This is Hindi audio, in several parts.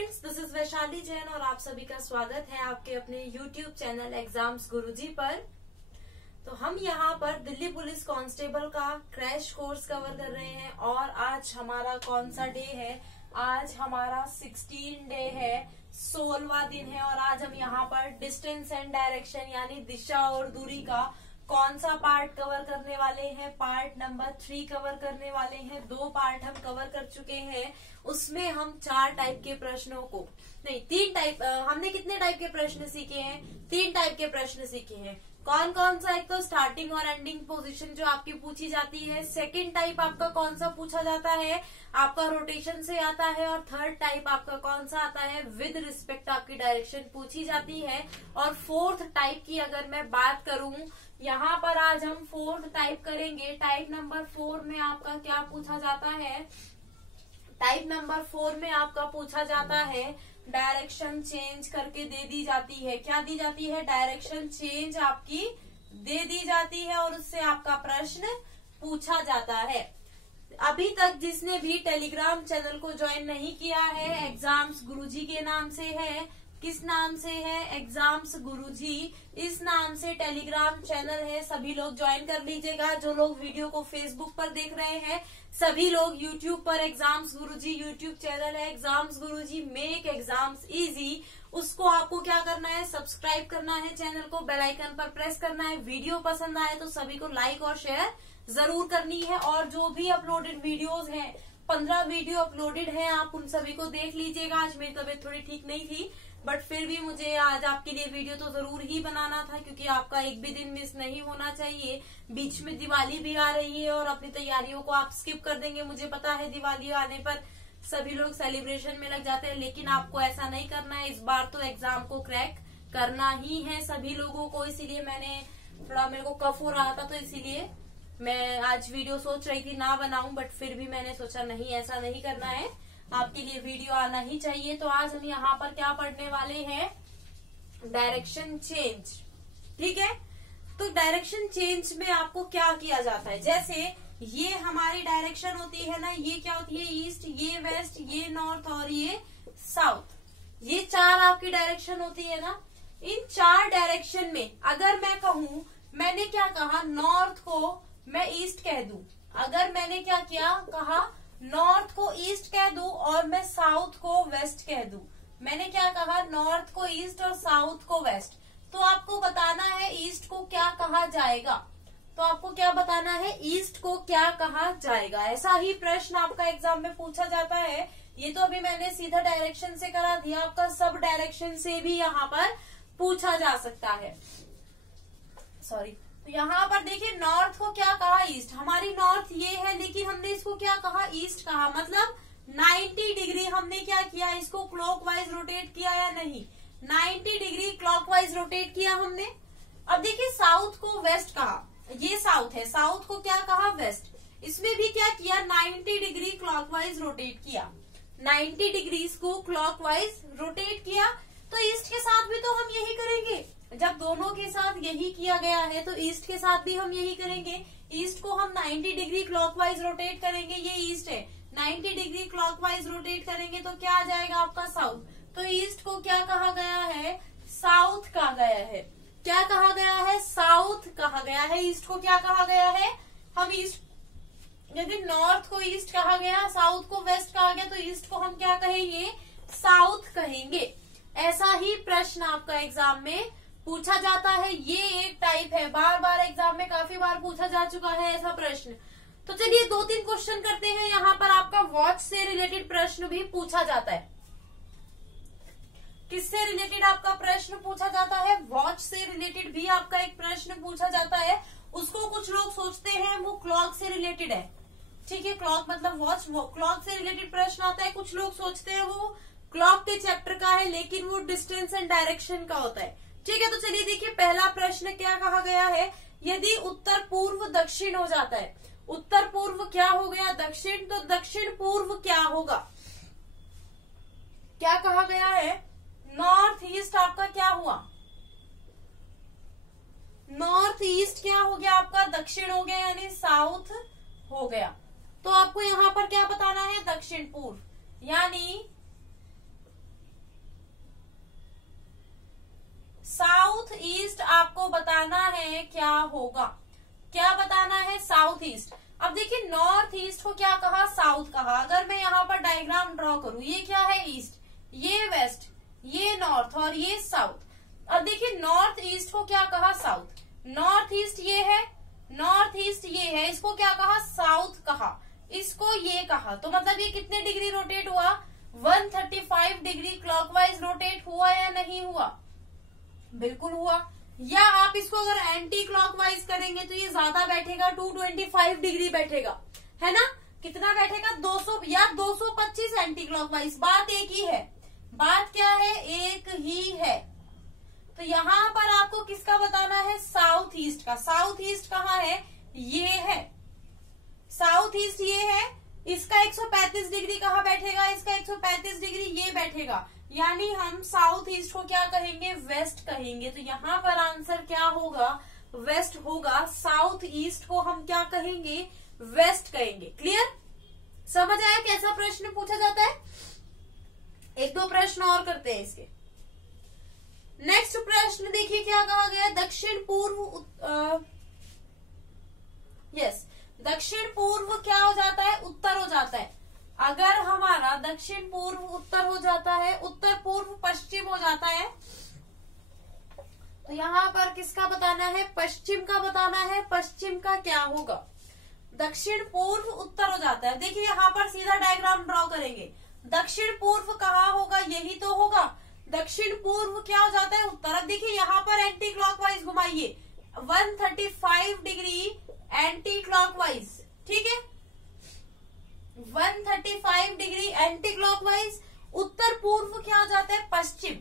Friends, this is Vaishali Jain और आप सभी का स्वागत है आपके अपने YouTube चैनल एग्जाम्स गुरुजी पर। तो हम यहाँ पर दिल्ली पुलिस कांस्टेबल का क्रैश कोर्स कवर कर रहे हैं और आज हमारा कौन सा डे है? आज हमारा 16 डे है, 16वां दिन है और आज हम यहाँ पर डिस्टेंस एंड डायरेक्शन यानी दिशा और दूरी का कौन सा पार्ट कवर करने वाले हैं? पार्ट नंबर 3 कवर करने वाले हैं। 2 पार्ट हम कवर कर चुके हैं, उसमें हम 4 टाइप के प्रश्नों को नहीं 3 टाइप हमने कितने टाइप के प्रश्न सीखे हैं? 3 टाइप के प्रश्न सीखे हैं। कौन कौन सा? एक तो स्टार्टिंग और एंडिंग पोजीशन जो आपकी पूछी जाती है। सेकंड टाइप आपका कौन सा पूछा जाता है? आपका रोटेशन से आता है। और थर्ड टाइप आपका कौन सा आता है? विद रिस्पेक्ट आपकी डायरेक्शन पूछी जाती है। और फोर्थ टाइप की अगर मैं बात करूं, यहाँ पर आज हम फोर्थ टाइप करेंगे। टाइप नंबर 4 में आपका क्या पूछा जाता है? टाइप नंबर 4 में आपका पूछा जाता है डायरेक्शन चेंज करके दे दी जाती है। क्या दी जाती है? डायरेक्शन चेंज आपकी दे दी जाती है और उससे आपका प्रश्न पूछा जाता है। अभी तक जिसने भी टेलीग्राम चैनल को ज्वाइन नहीं किया है, एग्जाम्स गुरुजी के नाम से है। किस नाम से है? एग्जाम्स गुरुजी, इस नाम से टेलीग्राम चैनल है। सभी लोग ज्वाइन कर लीजिएगा। जो लोग वीडियो को फेसबुक पर देख रहे हैं, सभी लोग यूट्यूब पर एग्जाम्स गुरुजी यूट्यूब चैनल है, एग्जाम्स गुरुजी मेक एग्जाम्स इजी, उसको आपको क्या करना है? सब्सक्राइब करना है चैनल को, बेल आइकन पर प्रेस करना है। वीडियो पसंद आए तो सभी को लाइक और शेयर जरूर करनी है। और जो भी अपलोडेड वीडियोस हैं, 15 वीडियो अपलोडेड हैं, आप उन सभी को देख लीजिएगा। आज मेरी तबीयत थोड़ी ठीक नहीं थी, बट फिर भी मुझे आज आपके लिए वीडियो तो जरूर ही बनाना था, क्योंकि आपका एक भी दिन मिस नहीं होना चाहिए। बीच में दिवाली भी आ रही है और अपनी तैयारियों को आप स्किप कर देंगे। मुझे पता है दिवाली आने पर सभी लोग सेलिब्रेशन में लग जाते हैं, लेकिन आपको ऐसा नहीं करना है। इस बार तो एग्जाम को क्रैक करना ही है सभी लोगों को। इसीलिए मैंने थोड़ा, मेरे को कफ हो रहा था तो इसीलिए मैं आज वीडियो सोच रही थी ना बनाऊं, बट फिर भी मैंने सोचा नहीं, ऐसा नहीं करना है, आपके लिए वीडियो आना ही चाहिए। तो आज हम यहाँ पर क्या पढ़ने वाले हैं? Direction change. ठीक है, तो डायरेक्शन चेंज में आपको क्या किया जाता है? जैसे ये हमारी डायरेक्शन होती है ना, ये क्या होती है? ईस्ट, ये वेस्ट, ये नॉर्थ और ये साउथ। ये 4 आपकी डायरेक्शन होती है ना। इन 4 डायरेक्शन में अगर मैं कहूं, मैंने क्या कहा? नॉर्थ को मैं ईस्ट कह दूं। अगर मैंने क्या किया? कहा नॉर्थ को ईस्ट कह दूं और मैं साउथ को वेस्ट कह दूं। मैंने क्या कहा? नॉर्थ को ईस्ट और साउथ को वेस्ट। तो आपको बताना है ईस्ट को क्या कहा जाएगा। तो आपको क्या बताना है? ईस्ट को क्या कहा जाएगा। ऐसा ही प्रश्न आपका एग्जाम में पूछा जाता है। ये तो अभी मैंने सीधा डायरेक्शन से करा दिया, आपका सब डायरेक्शन से भी यहाँ पर पूछा जा सकता है। सॉरी, तो यहाँ पर देखिए, नॉर्थ को क्या कहा? ईस्ट। हमारी नॉर्थ ये है, लेकिन हमने इसको क्या कहा? ईस्ट कहा। मतलब 90 डिग्री हमने क्या किया? इसको क्लॉकवाइज रोटेट किया या नहीं? 90 डिग्री क्लॉकवाइज रोटेट किया हमने। अब देखिए, साउथ को वेस्ट कहा। ये साउथ है, साउथ को क्या कहा? वेस्ट। इसमें भी क्या किया? 90 डिग्री क्लॉकवाइज रोटेट किया। 90 डिग्री को क्लॉकवाइज रोटेट किया। तो ईस्ट के साथ भी तो हम यही करेंगे। जब दोनों के साथ यही किया गया है तो ईस्ट के साथ भी हम यही करेंगे। ईस्ट को हम 90 डिग्री क्लॉकवाइज रोटेट करेंगे, ये ईस्ट है। 90 डिग्री क्लॉकवाइज रोटेट करेंगे तो क्या आ जाएगा आपका? साउथ। तो ईस्ट को क्या कहा गया है? साउथ कहा गया है। क्या कहा गया है? साउथ कहा गया है। ईस्ट को क्या कहा गया है? हम ईस्ट, यदि नॉर्थ को ईस्ट कहा गया, साउथ को वेस्ट कहा गया, तो ईस्ट को हम क्या कहेंगे? साउथ कहेंगे। ऐसा ही प्रश्न आपका एग्जाम में पूछा जाता है। ये एक टाइप है, बार बार एग्जाम में काफी बार पूछा जा चुका है ऐसा प्रश्न। तो चलिए 2-3 क्वेश्चन करते हैं। यहाँ पर आपका वॉच से रिलेटेड प्रश्न भी पूछा जाता है। किससे रिलेटेड आपका प्रश्न पूछा जाता है? वॉच से रिलेटेड भी आपका एक प्रश्न पूछा जाता है। उसको कुछ लोग सोचते हैं वो क्लॉक से रिलेटेड है। ठीक है, क्लॉक मतलब वॉच, क्लॉक से रिलेटेड प्रश्न आता है। कुछ लोग सोचते हैं वो क्लॉक के चैप्टर का है, लेकिन वो डिस्टेंस एंड डायरेक्शन का होता है। ठीक है, तो चलिए देखिए, पहला प्रश्न क्या कहा गया है? यदि उत्तर पूर्व दक्षिण हो जाता है, उत्तर पूर्व क्या हो गया? दक्षिण, तो दक्षिण पूर्व क्या होगा? क्या कहा गया है? नॉर्थ ईस्ट आपका क्या हुआ? नॉर्थ ईस्ट क्या हो गया आपका? दक्षिण हो गया, यानी साउथ हो गया। तो आपको यहाँ पर क्या बताना है? दक्षिण पूर्व, यानी आपको बताना है क्या होगा, क्या बताना है, साउथ ईस्ट। अब देखिए नॉर्थ ईस्ट को क्या कहा, साउथ कहा। अगर मैं यहाँ पर डायग्राम ड्रॉ करूं, ये क्या है ईस्ट, ये वेस्ट, ये नॉर्थ और ये साउथ। अब देखिए नॉर्थ ईस्ट को क्या कहा, साउथ। नॉर्थ ईस्ट ये है, नॉर्थ ईस्ट ये है, इसको क्या कहा, साउथ कहा, इसको ये कहा। तो मतलब ये कितने डिग्री रोटेट हुआ, 135 डिग्री क्लॉकवाइज रोटेट हुआ या नहीं हुआ, बिल्कुल हुआ। या आप इसको अगर एंटी क्लॉकवाइज करेंगे तो ये ज्यादा बैठेगा, 225 डिग्री बैठेगा, है ना। कितना बैठेगा, 200 या 225 एंटी क्लॉकवाइज। बात एक ही है, बात क्या है, एक ही है। तो यहाँ पर आपको किसका बताना है, साउथ ईस्ट का। साउथ ईस्ट कहाँ है, ये है, साउथ ईस्ट ये है। इसका 135 डिग्री कहाँ बैठेगा, इसका 135 डिग्री ये बैठेगा, यानी हम साउथ ईस्ट को क्या कहेंगे, वेस्ट कहेंगे। तो यहाँ पर आंसर क्या होगा, वेस्ट होगा। साउथ ईस्ट को हम क्या कहेंगे, वेस्ट कहेंगे। क्लियर, समझ आया कैसा प्रश्न पूछा जाता है। एक दो प्रश्न और करते हैं इसके। नेक्स्ट प्रश्न देखिए क्या कहा गया, दक्षिण पूर्व यस दक्षिण पूर्व क्या हो जाता है, उत्तर हो जाता है। अगर हमारा दक्षिण पूर्व उत्तर हो जाता है, उत्तर पूर्व पश्चिम हो जाता है, तो यहाँ पर किसका बताना है, पश्चिम का बताना है। पश्चिम का क्या होगा, दक्षिण पूर्व उत्तर हो जाता है। देखिए यहाँ पर सीधा डायग्राम ड्रॉ करेंगे, दक्षिण पूर्व कहाँ होगा, यही तो होगा। दक्षिण पूर्व क्या हो जाता है, उत्तर। अब देखिए यहाँ पर एंटी क्लॉकवाइज घुमाइए, 135 डिग्री एंटी क्लॉकवाइज, ठीक है, 135 डिग्री एंटी क्लॉकवाइज। उत्तर पूर्व क्या हो जाता है, पश्चिम।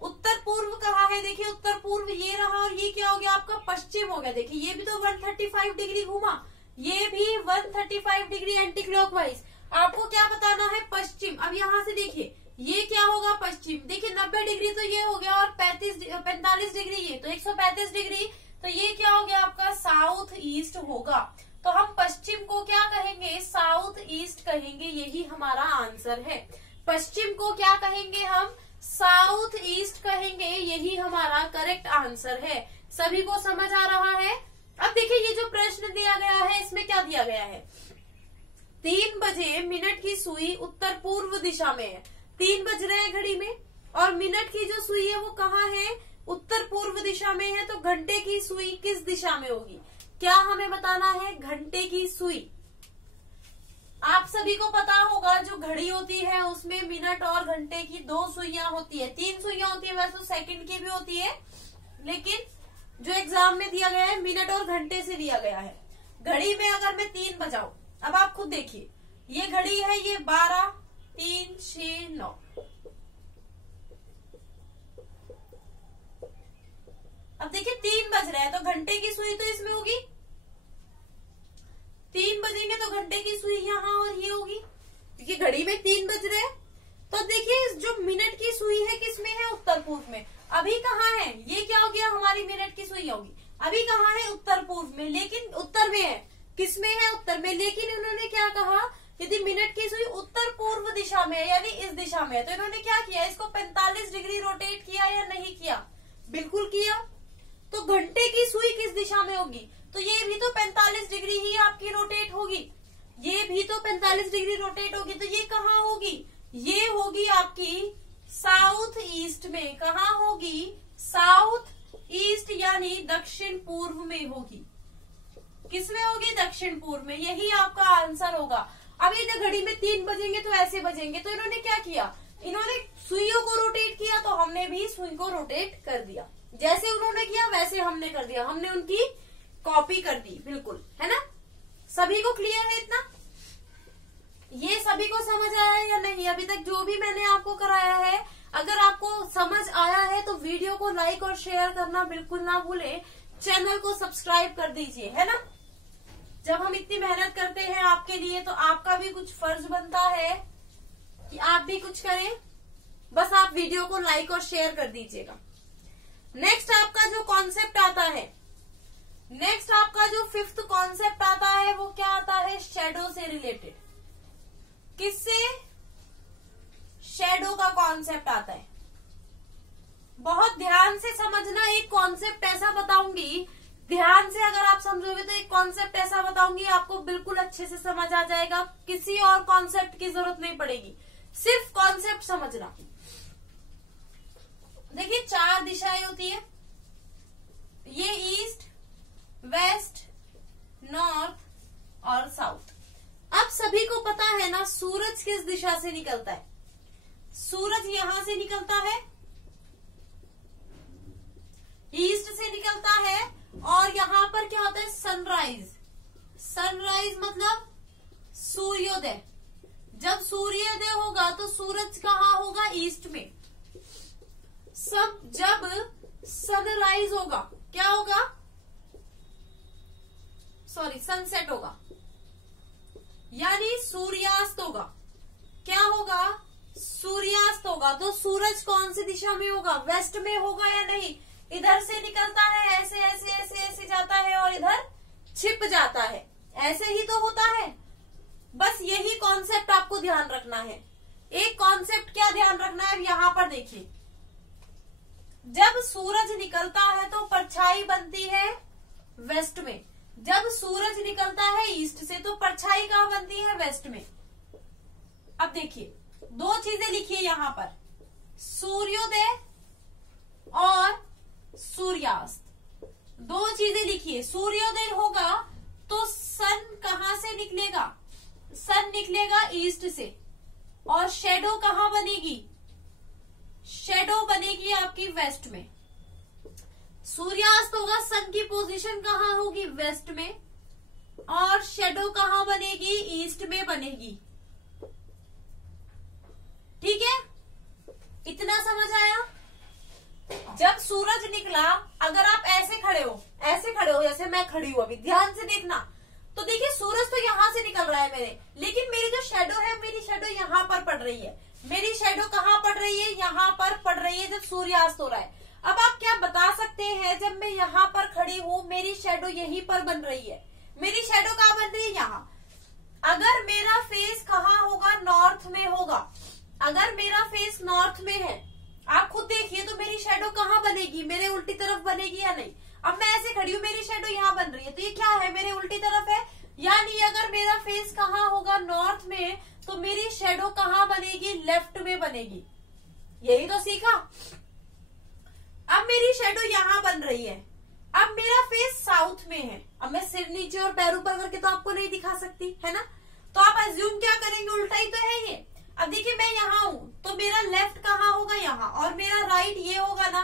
उत्तर पूर्व कहाँ है, देखिए उत्तर पूर्व ये रहा और ये क्या हो गया आपका, पश्चिम हो गया। देखिए ये भी तो 135 डिग्री घुमा, ये भी 135 डिग्री एंटी क्लॉकवाइज। आपको क्या बताना है, पश्चिम। अब यहाँ से देखिए ये क्या होगा, पश्चिम। देखिए 90 डिग्री तो ये हो गया और 45 डिग्री ये, तो 135 डिग्री, तो ये क्या हो गया आपका, साउथ ईस्ट होगा। तो हम पश्चिम को क्या कहेंगे, साउथ ईस्ट कहेंगे, यही हमारा आंसर है। पश्चिम को क्या कहेंगे हम, साउथ ईस्ट कहेंगे, यही हमारा करेक्ट आंसर है। सभी को समझ आ रहा है। अब देखिए ये जो प्रश्न दिया गया है, इसमें क्या दिया गया है, 3 बजे मिनट की सुई उत्तर पूर्व दिशा में है। 3 बज रहे हैं घड़ी में और मिनट की जो सुई है वो कहाँ है, उत्तर पूर्व दिशा में है। तो घंटे की सुई किस दिशा में होगी, क्या हमें बताना है, घंटे की सुई। आप सभी को पता होगा जो घड़ी होती है उसमें मिनट और घंटे की 2 सुइयां होती है, 3 सुइयां होती है, वैसे तो सेकंड की भी होती है, लेकिन जो एग्जाम में दिया गया है मिनट और घंटे से दिया गया है। घड़ी में अगर मैं 3 बजाऊं, अब आप खुद देखिए, ये घड़ी है, ये 12, 3, 6, 9। अब देखिए 3 बज रहे हैं तो घंटे की सुई तो इसमें होगी, 3 बजेंगे तो घंटे की सुई यहाँ और ये होगी, क्योंकि घड़ी में 3 बज रहे हैं। तो देखिए जो मिनट की सुई है किसमें है, उत्तर पूर्व में। अभी कहाँ है, ये क्या हो गया, हमारी मिनट की सुई होगी। अभी कहाँ है, उत्तर पूर्व में, लेकिन उत्तर में है, किसमें है, उत्तर में। लेकिन इन्होंने क्या कहा, यदि मिनट की सुई उत्तर पूर्व दिशा में है, यानी इस दिशा में है, तो इन्होंने क्या किया, इसको 45 डिग्री रोटेट किया या नहीं किया, बिल्कुल किया। तो घंटे की सुई किस दिशा में होगी, तो ये भी तो 45 डिग्री ही आपकी रोटेट होगी, ये भी तो 45 डिग्री रोटेट होगी। तो ये कहाँ होगी, ये होगी आपकी साउथ ईस्ट में। कहाँ होगी, साउथ ईस्ट यानी दक्षिण पूर्व में होगी। किसमें होगी, दक्षिण पूर्व में, यही आपका आंसर होगा। अब ये घड़ी में 3 बजेंगे तो ऐसे बजेंगे, तो इन्होंने क्या किया, इन्होंने सुइयों को रोटेट किया, तो हमने भी सुई को रोटेट कर दिया। जैसे उन्होंने किया वैसे हमने कर दिया, हमने उनकी कॉपी कर दी, बिल्कुल, है ना। सभी को क्लियर है इतना, ये सभी को समझ आया है या नहीं। अभी तक जो भी मैंने आपको कराया है, अगर आपको समझ आया है तो वीडियो को लाइक और शेयर करना बिल्कुल ना भूलें, चैनल को सब्सक्राइब कर दीजिए, है ना। जब हम इतनी मेहनत करते हैं आपके लिए, तो आपका भी कुछ फर्ज बनता है कि आप भी कुछ करें। बस आप वीडियो को लाइक और शेयर कर दीजिएगा। नेक्स्ट आपका जो कॉन्सेप्ट आता है, नेक्स्ट आपका जो 5th कॉन्सेप्ट आता है, वो क्या आता है, शैडो से रिलेटेड। किससे, शैडो का कॉन्सेप्ट आता है। बहुत ध्यान से समझना, एक कॉन्सेप्ट ऐसा बताऊंगी, ध्यान से अगर आप समझोगे तो एक कॉन्सेप्ट ऐसा बताऊंगी आपको बिल्कुल अच्छे से समझ आ जाएगा, किसी और कॉन्सेप्ट की जरूरत नहीं पड़ेगी, सिर्फ कॉन्सेप्ट समझना। देखिए 4 दिशाएं होती है, ये ईस्ट, वेस्ट, नॉर्थ और साउथ। अब सभी को पता है ना सूरज किस दिशा से निकलता है, सूरज यहां से निकलता है, ईस्ट से निकलता है, और यहां पर क्या होता है सनराइज। सनराइज मतलब सूर्योदय। जब सूर्योदय होगा तो सूरज कहाँ होगा, ईस्ट में। जब सनराइज होगा क्या होगा, सॉरी सनसेट होगा, यानी सूर्यास्त होगा। क्या होगा, सूर्यास्त होगा। तो सूरज कौन सी दिशा में होगा, वेस्ट में होगा या नहीं। इधर से निकलता है, ऐसे ऐसे ऐसे ऐसे जाता है और इधर छिप जाता है, ऐसे ही तो होता है। बस यही कॉन्सेप्ट आपको ध्यान रखना है। एक कॉन्सेप्ट क्या ध्यान रखना है, यहां पर देखिए, जब सूरज निकलता है तो परछाई बनती है वेस्ट में, जब सूरज निकलता है ईस्ट से तो परछाई कहाँ बनती है, वेस्ट में। अब देखिए 2 चीजें लिखिए यहां पर, सूर्योदय और सूर्यास्त। 2 चीजें लिखिए। सूर्योदय होगा तो सन कहां से निकलेगा, सन निकलेगा ईस्ट से, और शेडो कहां बनेगी, शेडो बनेगी आपकी वेस्ट में। सूर्यास्त होगा, सन की पोजीशन कहां होगी, वेस्ट में, और शेडो कहां बनेगी, ईस्ट में बनेगी। ठीक है, इतना समझ आया। जब सूरज निकला, अगर आप ऐसे खड़े हो, ऐसे खड़े हो जैसे मैं खड़ी हूं अभी, ध्यान से देखना, तो देखिए सूरज तो यहां से निकल रहा है मेरे, लेकिन मेरी जो शेडो है, मेरी शेडो यहां पर पड़ रही है। मेरी शेडो कहां पड़ रही है, यहां पर पड़ रही है जब सूर्यास्त हो रहा है। अब आप क्या बता सकते हैं, जब मैं यहां पर खड़ी हूं मेरी शेडो यहीं पर बन रही है, मेरी शेडो कहां बन रही है, यहां। अगर मेरा फेस कहां होगा, नॉर्थ में होगा। अगर मेरा फेस नॉर्थ में है, आप खुद देखिए तो मेरी शेडो कहां बनेगी, मेरे उल्टी तरफ बनेगी या नहीं। अब मैं ऐसे खड़ी हूं, मेरी शेडो यहाँ बन रही है, तो ये क्या है, मेरे उल्टी तरफ है। यानी अगर मेरा फेस कहां होगा, नॉर्थ में, तो मेरी शेडो कहां बनेगी, लेफ्ट में बनेगी। यही तो सीखा। अब मेरी शेडो यहाँ बन रही है, अब मेरा फेस साउथ में है। अब मैं सिर नीचे और पैर ऊपर करके तो आपको नहीं दिखा सकती है ना, तो आप अज्यूम क्या करेंगे, उल्टा ही तो है ये। अब देखिए मैं यहाँ हूं तो मेरा लेफ्ट कहाँ होगा, यहाँ, और मेरा राइट ये होगा ना,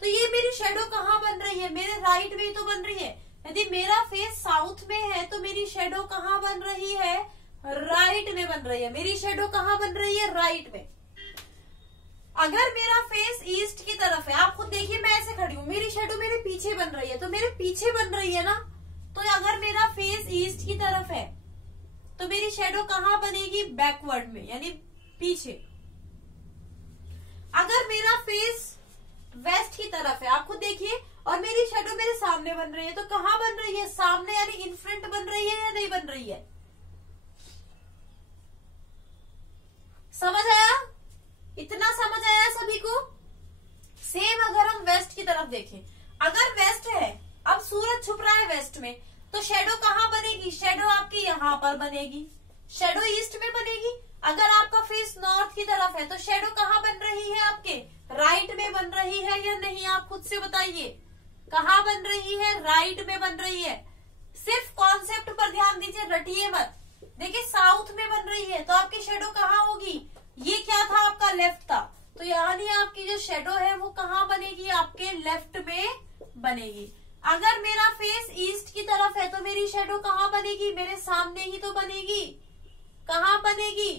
तो ये मेरी शेडो कहाँ बन रही है, मेरे राइट में ही तो बन रही है। यदि मेरा फेस साउथ में है तो मेरी शेडो कहाँ बन रही है, राइट में बन रही है। मेरी शेडो कहाँ बन रही है, राइट में। अगर मेरा फेस ईस्ट की तरफ है, आप खुद देखिए मैं ऐसे खड़ी हूँ, मेरी शेडो मेरे पीछे बन रही है, तो मेरे पीछे बन रही है ना। तो अगर मेरा फेस ईस्ट की तरफ है तो मेरी शेडो कहाँ बनेगी, बैकवर्ड में, यानी पीछे। अगर मेरा फेस वेस्ट की तरफ है, आप खुद देखिए, और मेरी शेडो मेरे सामने बन रही है, तो कहाँ बन रही है, सामने, यानी इन फ्रंट बन रही है या नहीं बन रही है। समझ आया, इतना समझ आया सभी को। सेम अगर हम वेस्ट की तरफ देखें, अगर वेस्ट है, अब सूरज छुप रहा है वेस्ट में, तो शेडो कहाँ बनेगी, शेडो आपकी यहाँ पर बनेगी, शेडो ईस्ट में बनेगी। अगर आपका फेस नॉर्थ की तरफ है तो शेडो कहाँ बन रही है, आपके राइट में बन रही है या नहीं, आप खुद से बताइए। कहाँ बन रही है, राइट में बन रही है। सिर्फ कॉन्सेप्ट पर ध्यान दीजिए, रटिए मत। देखिए साउथ में बन रही है तो आपकी शेडो कहाँ होगी, ये क्या था आपका, लेफ्ट था, तो यानी आपकी जो शेडो है वो कहाँ बनेगी, आपके लेफ्ट में बनेगी। अगर मेरा फेस ईस्ट की तरफ है तो मेरी शेडो कहाँ बनेगी, मेरे सामने ही तो बनेगी। कहाँ बनेगी,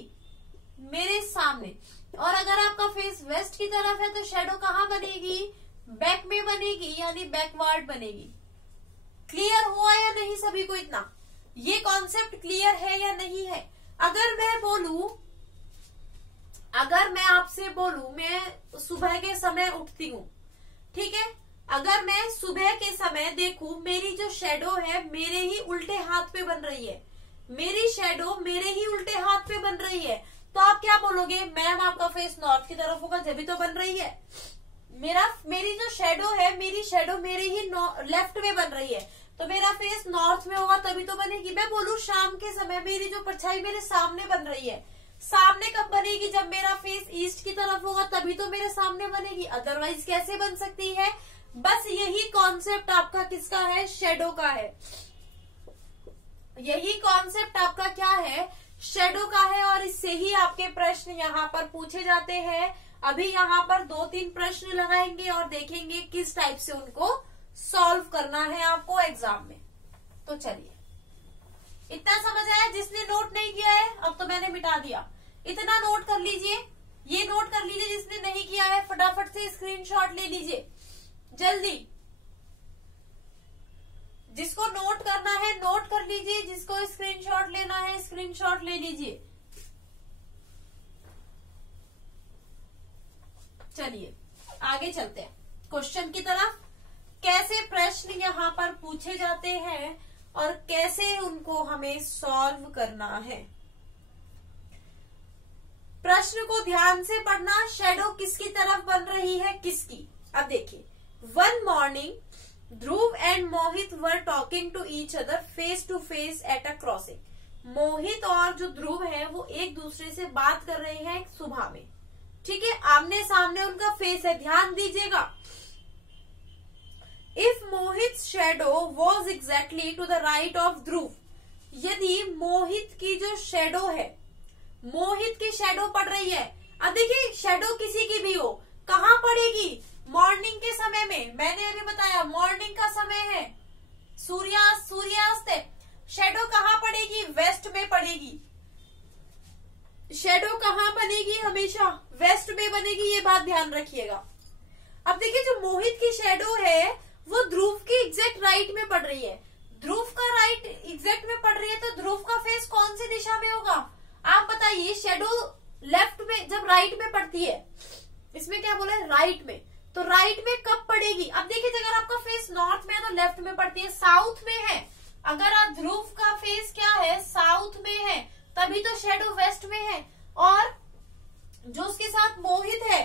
मेरे सामने। और अगर आपका फेस वेस्ट की तरफ है तो शेडो कहाँ बनेगी, बैक में बनेगी, यानी बैकवर्ड बनेगी। क्लियर हुआ या नहीं सभी को इतना, ये कॉन्सेप्ट क्लियर है या नहीं है। अगर मैं बोलूं, अगर मैं आपसे बोलूं, मैं सुबह के समय उठती हूँ, ठीक है, अगर मैं सुबह के समय देखूं, मेरी जो शेडो है मेरे ही उल्टे हाथ पे बन रही है, मेरी शेडो मेरे ही उल्टे हाथ पे बन रही है, तो आप क्या बोलोगे, मैम आपका फेस नॉर्थ की तरफ होगा जब भी तो बन रही है। मेरी जो शेडो है, मेरी शेडो मेरे ही लेफ्ट में बन रही है, तो मेरा फेस नॉर्थ में होगा तभी तो बनेगी। मैं बोलूं शाम के समय मेरी जो परछाई मेरे सामने बन रही है, सामने कब बनेगी? जब मेरा फेस ईस्ट की तरफ होगा तभी तो मेरे सामने बनेगी, अदरवाइज कैसे बन सकती है? बस यही कॉन्सेप्ट आपका किसका है? शेडो का है। यही कॉन्सेप्ट आपका क्या है? शेडो का है। और इससे ही आपके प्रश्न यहाँ पर पूछे जाते हैं। अभी यहाँ पर 2-3 प्रश्न लगाएंगे और देखेंगे किस टाइप से उनको सॉल्व करना है आपको एग्जाम में। तो चलिए, इतना समझ आया? जिसने नोट नहीं किया है, अब तो मैंने मिटा दिया, इतना नोट कर लीजिए। ये नोट कर लीजिए, जिसने नहीं किया है फटाफट से स्क्रीनशॉट ले लीजिए जल्दी। जिसको नोट करना है नोट कर लीजिए, जिसको स्क्रीनशॉट लेना है स्क्रीनशॉट ले लीजिए। चलिए आगे चलते हैं क्वेश्चन की तरफ। कैसे प्रश्न यहाँ पर पूछे जाते हैं और कैसे उनको हमें सॉल्व करना है। प्रश्न को ध्यान से पढ़ना। शेडो किसकी तरफ बन रही है, किसकी? अब देखिए, one morning Dhruv and Mohit were talking to each other face to face at a crossing. Mohit और जो ध्रुव है वो एक दूसरे से बात कर रहे हैं सुबह में, ठीक है, आमने सामने उनका फेस है, ध्यान दीजिएगा। If Mohit shadow was exactly to the right of Dhruv, यदि मोहित की जो शेडो है, मोहित की शेडो पड़ रही है। अब देखिए, शेडो किसी की भी हो, कहाँ पड़ेगी? मॉर्निंग के समय में। मैंने अभी बताया मॉर्निंग का समय है, सूर्यास्त है। शेडो कहाँ पड़ेगी? वेस्ट में पड़ेगी। शेडो कहाँ बनेगी? हमेशा वेस्ट में बनेगी, ये बात ध्यान रखिएगा। अब देखिए, जो मोहित की शेडो है वो ध्रुव की एग्जैक्ट राइट में पड़ रही है। ध्रुव का राइट एग्जैक्ट में पड़ रही है, तो ध्रुव का फेस कौन सी दिशा में होगा? आप बताइए। शेडो लेफ्ट में जब राइट में पड़ती है, इसमें क्या बोला है? राइट में। तो राइट में कब पड़ेगी? अब देखिए, अगर आपका फेस नॉर्थ में है तो लेफ्ट में पड़ती है, साउथ में है। अगर आप ध्रुव का फेस क्या है? साउथ में है, तभी तो शेडो वेस्ट में है। और जो उसके साथ मोहित है,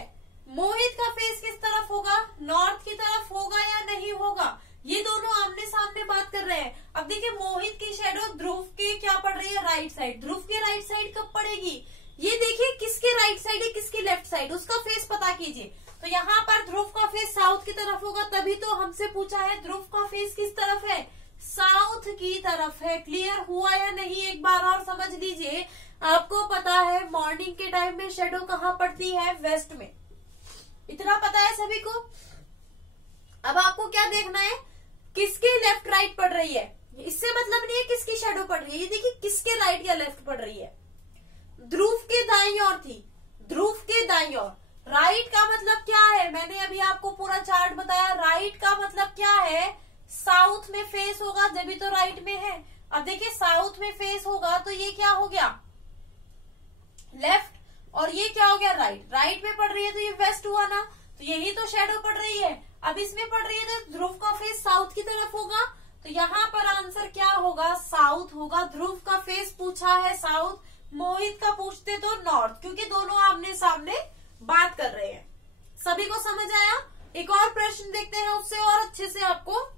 मोहित का फेस किस तरफ होगा? नॉर्थ की तरफ होगा या नहीं होगा? ये दोनों आमने सामने बात कर रहे हैं। अब देखिए, मोहित की शेडो ध्रुव के क्या पड़ रही है? Right side. ध्रुव के राइट साइड कब पड़ेगी? ये देखिए, किसके राइट साइड है, किसकी लेफ्ट साइड, उसका फेस पता कीजिए। तो यहाँ पर ध्रुव का फेस साउथ की तरफ होगा, तभी तो हमसे पूछा है ध्रुव का फेस किस तरफ है? साउथ की तरफ है। क्लियर हुआ या नहीं? एक बार और समझ लीजिए। आपको पता है मॉर्निंग के टाइम में शेडो कहाँ पड़ती है? वेस्ट में। इतना पता है सभी को। अब आपको क्या देखना है? किसके लेफ्ट राइट पड़ रही है। इससे मतलब नहीं है किसकी शेडो पड़ रही है, ये देखिए किसके राइट या लेफ्ट पड़ रही है। ध्रुव के दाईं ओर थी, ध्रुव के दाईं ओर। राइट का मतलब क्या है? मैंने अभी आपको पूरा चार्ट बताया। राइट का मतलब क्या है? साउथ में फेस होगा, जब भी तो राइट में है। अब देखिए, साउथ में फेस होगा तो ये क्या हो गया? लेफ्ट। और ये क्या हो गया? राइट। राइट में पड़ रही है तो ये वेस्ट हुआ ना, तो यही तो शेडो पड़ रही है। अब इसमें पड़ रही है तो ध्रुव का फेस साउथ की तरफ होगा, तो यहाँ पर आंसर क्या होगा? साउथ होगा। ध्रुव का फेस पूछा है साउथ, मोहित का पूछते तो नॉर्थ, क्योंकि दोनों आमने सामने बात कर रहे हैं। सभी को समझ आया? एक और प्रश्न देखते हैं, उससे और अच्छे से आपको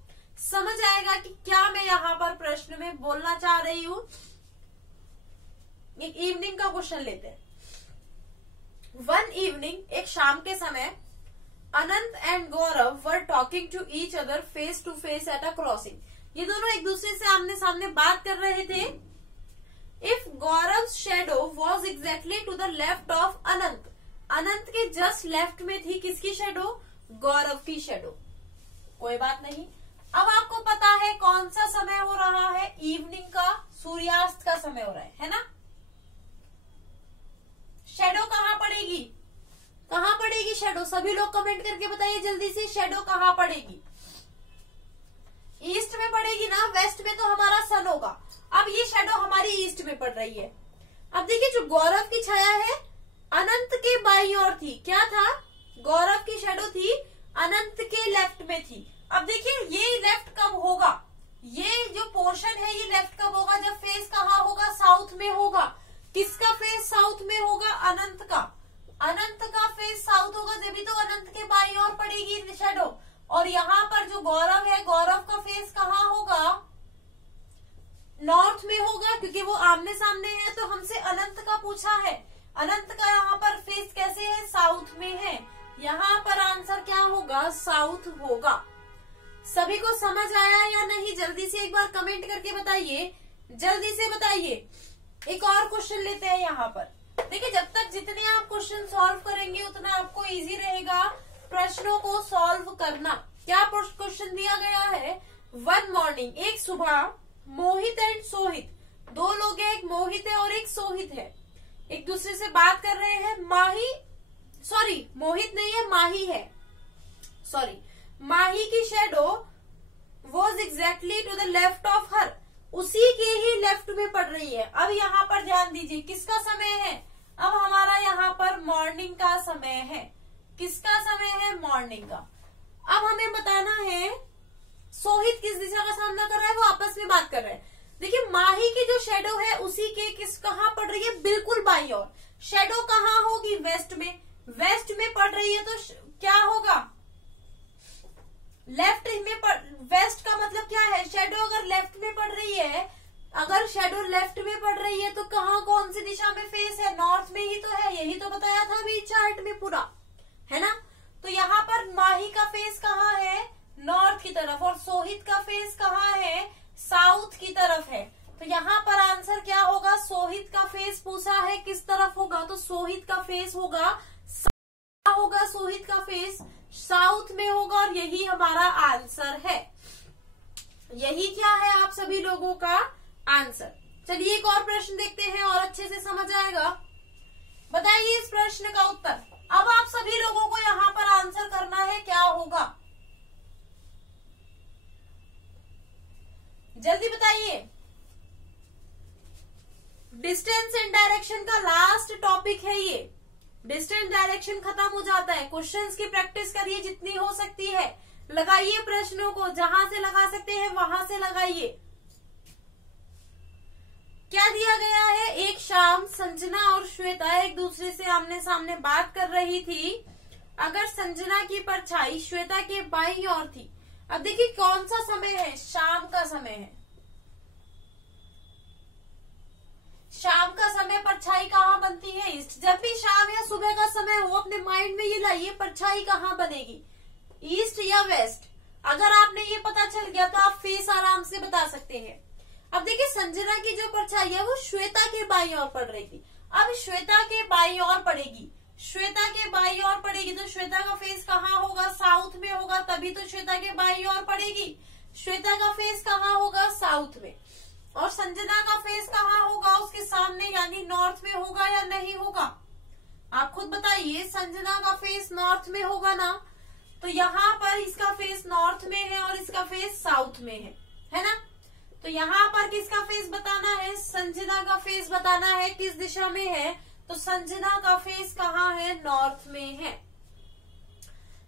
समझ आएगा कि क्या मैं यहाँ पर प्रश्न में बोलना चाह रही हूँ। एक इवनिंग का क्वेश्चन लेते हैं। वन इवनिंग, एक शाम के समय, Anant and Gaurav were talking to each other face to face at a crossing. ये दोनों एक दूसरे से आमने सामने बात कर रहे थे। If Gaurav shadow was exactly to the left of Anant, Anant के जस्ट लेफ्ट में थी किसकी शेडो? गौरव की शेडो। कोई बात नहीं। अब आपको पता है कौन सा समय हो रहा है? इवनिंग का, सूर्यास्त का समय हो रहा है ना। शेडो कहाँ पड़ेगी? कहाँ पड़ेगी शेडो? सभी लोग कमेंट करके बताइए जल्दी से, शेडो कहाँ पड़ेगी? ईस्ट में पड़ेगी ना, वेस्ट में तो हमारा सन होगा। अब ये शेडो हमारी ईस्ट में पड़ रही है। अब देखिए, जो गौरव की छाया है अनंत के बाईं ओर थी, क्या था? गौरव की शेडो थी अनंत के लेफ्ट में थी। अब देखिए, ये लेफ्ट कब होगा? ये जो पोर्शन है ये लेफ्ट कब होगा? जब फेस कहाँ होगा? साउथ में होगा। किसका फेस साउथ में होगा? अनंत का। अनंत का फेस साउथ होगा जब तो अनंत के बाईं ओर पड़ेगी शेडो। और यहाँ पर जो गौरव है, गौरव का फेस कहाँ होगा? नॉर्थ में होगा, क्योंकि वो आमने सामने है। तो हमसे अनंत का पूछा है, अनंत का यहाँ पर फेस कैसे है? साउथ में है। यहाँ पर आंसर क्या होगा? साउथ होगा। सभी को समझ आया या नहीं? जल्दी से एक बार कमेंट करके बताइए, जल्दी से बताइए। एक और क्वेश्चन लेते हैं यहाँ पर। देखिए, जब तक जितने आप क्वेश्चन सॉल्व करेंगे उतना आपको इजी रहेगा प्रश्नों को सॉल्व करना। क्या क्वेश्चन दिया गया है? वन मॉर्निंग, एक सुबह, मोहित एंड सोहित, दो लोग हैं, एक मोहित है और एक सोहित है, एक दूसरे से बात कर रहे हैं। मोहित नहीं है, माही है, माही की shadow was exactly to the left of her, उसी के ही लेफ्ट में पड़ रही है। अब यहाँ पर ध्यान दीजिए, किसका समय है? अब हमारा यहाँ पर मॉर्निंग का समय है। किसका समय है? मॉर्निंग का। अब हमें बताना है सोहित किस दिशा का सामना कर रहा है, वो आपस में बात कर रहे हैं। देखिए, माही की जो शेडो है उसी के कहाँ पड़ रही है? बिल्कुल बाईं ओर। शेडो कहाँ होगी? वेस्ट में। वेस्ट में पड़ रही है तो क्या होगा? लेफ्ट में वेस्ट का मतलब क्या है? शेडो अगर लेफ्ट में पड़ रही है, अगर शेडो लेफ्ट में पड़ रही है तो कहाँ, कौन सी दिशा में फेस है? नॉर्थ में ही तो है। यही तो बताया था अभी चार्ट में पूरा, है ना? तो यहाँ पर माही का फेस कहाँ है? नॉर्थ की तरफ। और सोहित का फेस कहाँ है? साउथ की तरफ है। तो यहाँ पर आंसर क्या होगा? सोहित का फेस पूछा है किस तरफ होगा, तो सोहित का फेस होगा सोहित का फेस साउथ में होगा। और यही हमारा आंसर है। यही क्या है आप सभी लोगों का आंसर। चलिए एक और प्रश्न देखते हैं और अच्छे से समझ आएगा। बताइए इस प्रश्न का उत्तर। अब आप सभी लोगों को यहाँ पर आंसर करना है, क्या होगा? जल्दी बताइए। डिस्टेंस एंड डायरेक्शन का लास्ट टॉपिक है ये। डिस्टेंस डायरेक्शन खत्म हो जाता है। क्वेश्चंस की प्रैक्टिस करिए जितनी हो सकती है। लगाइए प्रश्नों को, जहां से लगा सकते हैं वहां से लगाइए। क्या दिया गया है? एक शाम संजना और श्वेता एक दूसरे से आमने सामने बात कर रही थी। अगर संजना की परछाई श्वेता के बाईं ओर थी। अब देखिए कौन सा समय है? शाम का समय है। शाम का समय परछाई कहाँ बनती है? ईस्ट। जब भी शाम या सुबह का समय हो, अपने माइंड में ये लाइए, परछाई कहाँ बनेगी? ईस्ट या वेस्ट। अगर आपने ये पता चल गया तो आप फेस आराम से बता सकते हैं। अब देखिए, संजना की जो परछाई है वो श्वेता के बाईं ओर पड़ रही थी। अब श्वेता के बाईं ओर पड़ेगी, श्वेता के बाईं ओर पड़ेगी तो श्वेता का फेस कहाँ होगा? साउथ में होगा, तभी तो श्वेता के बाईं ओर पड़ेगी। श्वेता का फेस कहाँ होगा? साउथ में। और संजना का फेस कहाँ होगा? उसके सामने, यानी नॉर्थ में होगा या नहीं होगा? आप खुद बताइए। संजना का फेस नॉर्थ में होगा ना? तो यहाँ पर इसका फेस नॉर्थ में है और इसका फेस साउथ में है ना? तो यहाँ पर किसका फेस बताना है? संजना का फेस बताना है। किस दिशा में है? तो संजना का फेस कहाँ है? नॉर्थ में है।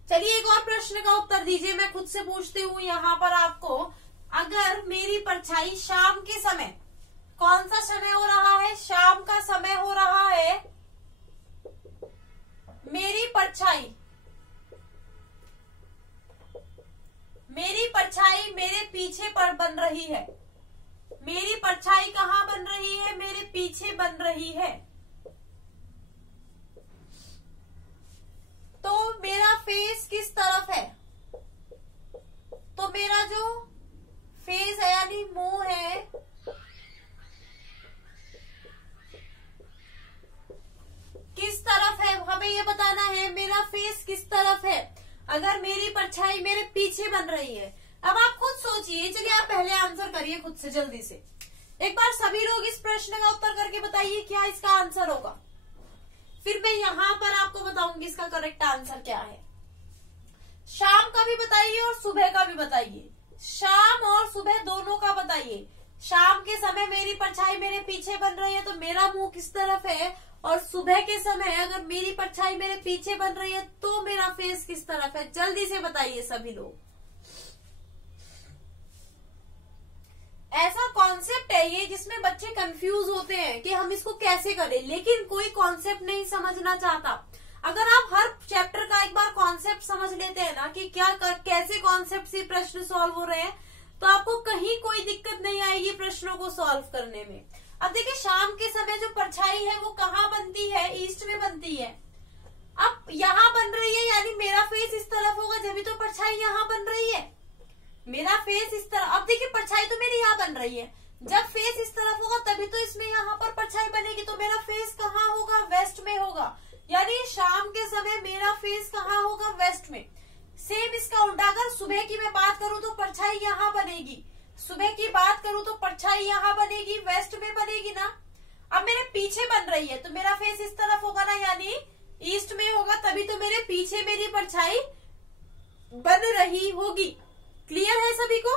चलिए एक और प्रश्न का उत्तर दीजिए। मैं खुद से पूछती हूँ यहाँ पर आपको। अगर मेरी परछाई शाम के समय, कौन सा समय हो रहा है? शाम का समय हो रहा है। मेरी परछाई मेरे पीछे पर बन रही है। मेरी परछाई कहाँ बन रही है? मेरे पीछे बन रही है। तो मेरा फेस किस तरफ है? तो मेरा जो फेस है यानी मुंह है, किस तरफ है? हमें ये बताना है मेरा फेस किस तरफ है। अगर मेरी परछाई मेरे पीछे बन रही है। अब आप खुद सोचिए। चलिए आप पहले आंसर करिए खुद से जल्दी से। एक बार सभी लोग इस प्रश्न का उत्तर करके बताइए क्या इसका आंसर होगा। फिर मैं यहाँ पर आपको बताऊंगी इसका करेक्ट आंसर क्या है। शाम का भी बताइए और सुबह का भी बताइए। शाम और सुबह दोनों का बताइए। शाम के समय मेरी परछाई मेरे पीछे बन रही है तो मेरा मुंह किस तरफ है, और सुबह के समय अगर मेरी परछाई मेरे पीछे बन रही है तो मेरा फेस किस तरफ है। जल्दी से बताइए सभी लोग। ऐसा कॉन्सेप्ट है ये जिसमें बच्चे कंफ्यूज होते हैं कि हम इसको कैसे करें, लेकिन कोई कॉन्सेप्ट नहीं समझना चाहता। अगर आप हर चैप्टर समझ लेते हैं ना कि कैसे कॉन्सेप्ट से प्रश्न सॉल्व हो रहे हैं, तो आपको कहीं कोई दिक्कत नहीं आएगी प्रश्नों को सॉल्व करने में। अब देखिए शाम के समय जो परछाई है वो कहाँ बनती है, ईस्ट में बनती है। अब यहाँ बन रही है यानी मेरा फेस इस तरफ होगा, जब तो परछाई यहाँ बन रही है। मेरा फेस इस तरफ, अब देखिए परछाई तो मेरी यहाँ बन रही है, जब फेस इस तरफ होगा तभी तो इसमें यहाँ पर परछाई बनेगी। तो मेरा फेस कहाँ होगा, वेस्ट में होगा, यानी शाम के समय मेरा फेस कहाँ होगा, वेस्ट में। सेम इसका उल्टा, अगर सुबह की मैं बात करूँ तो परछाई यहाँ बनेगी, सुबह की बात करूँ तो परछाई यहाँ बनेगी, वेस्ट में बनेगी ना। अब मेरे पीछे बन रही है तो मेरा फेस इस तरफ होगा ना, यानी ईस्ट में होगा, तभी तो मेरे पीछे मेरी परछाई बन रही होगी। क्लियर है सभी को?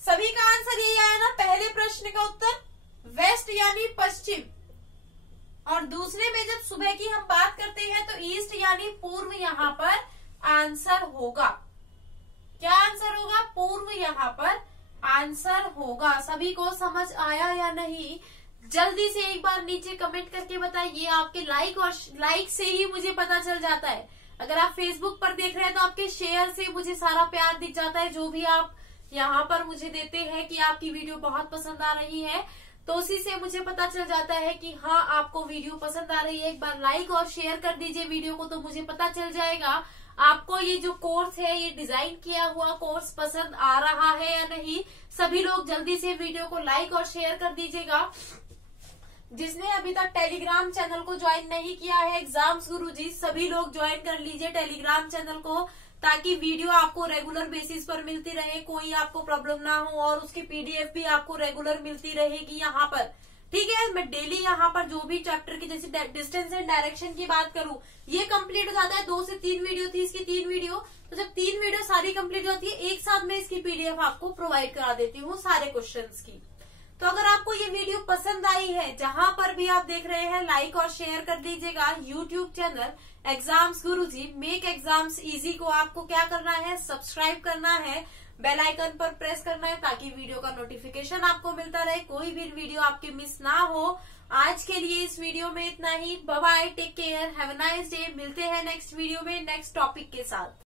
सभी का आंसर यही आया ना पहले प्रश्न का उत्तर, वेस्ट यानी पश्चिम। और दूसरे में जब सुबह की हम बात करते हैं तो ईस्ट यानी पूर्व यहाँ पर आंसर होगा। क्या आंसर होगा, पूर्व यहाँ पर आंसर होगा। सभी को समझ आया या नहीं? जल्दी से एक बार नीचे कमेंट करके बताइए। आपके लाइक से ही मुझे पता चल जाता है। अगर आप फेसबुक पर देख रहे हैं तो आपके शेयर से मुझे सारा प्यार दिख जाता है, जो भी आप यहाँ पर मुझे देते हैं कि आपकी वीडियो बहुत पसंद आ रही है, तो उसी से मुझे पता चल जाता है कि हाँ आपको वीडियो पसंद आ रही है। एक बार लाइक और शेयर कर दीजिए वीडियो को, तो मुझे पता चल जाएगा आपको ये जो कोर्स है, ये डिजाइन किया हुआ कोर्स पसंद आ रहा है या नहीं। सभी लोग जल्दी से वीडियो को लाइक और शेयर कर दीजिएगा। जिसने अभी तक टेलीग्राम चैनल को ज्वाइन नहीं किया है एग्जाम्स गुरुजी, सभी लोग ज्वाइन कर लीजिए टेलीग्राम चैनल को, ताकि वीडियो आपको रेगुलर बेसिस पर मिलती रहे, कोई आपको प्रॉब्लम ना हो, और उसकी पीडीएफ भी आपको रेगुलर मिलती रहेगी यहाँ पर। ठीक है, मैं डेली यहाँ पर जो भी चैप्टर की, जैसे डिस्टेंस एंड डायरेक्शन की बात करूँ, ये कंप्लीट हो जाता है। 2 से 3 वीडियो थी इसकी, 3 वीडियो, तो जब 3 वीडियो सारी कंप्लीट होती है, एक साथ में इसकी पीडीएफ आपको प्रोवाइड करा देती हूँ सारे क्वेश्चंस की। तो अगर आपको ये वीडियो पसंद आई है, जहां पर भी आप देख रहे हैं, लाइक और शेयर कर दीजिएगा। यूट्यूब चैनल एग्जाम्स गुरुजी, मेक एग्जाम्स इजी को आपको क्या करना है, सब्सक्राइब करना है, बेल आइकन पर प्रेस करना है, ताकि वीडियो का नोटिफिकेशन आपको मिलता रहे, कोई भी वीडियो आपकी मिस ना हो। आज के लिए इस वीडियो में इतना ही। Bye bye, take care, have a nice day. मिलते हैं नेक्स्ट वीडियो में नेक्स्ट टॉपिक के साथ।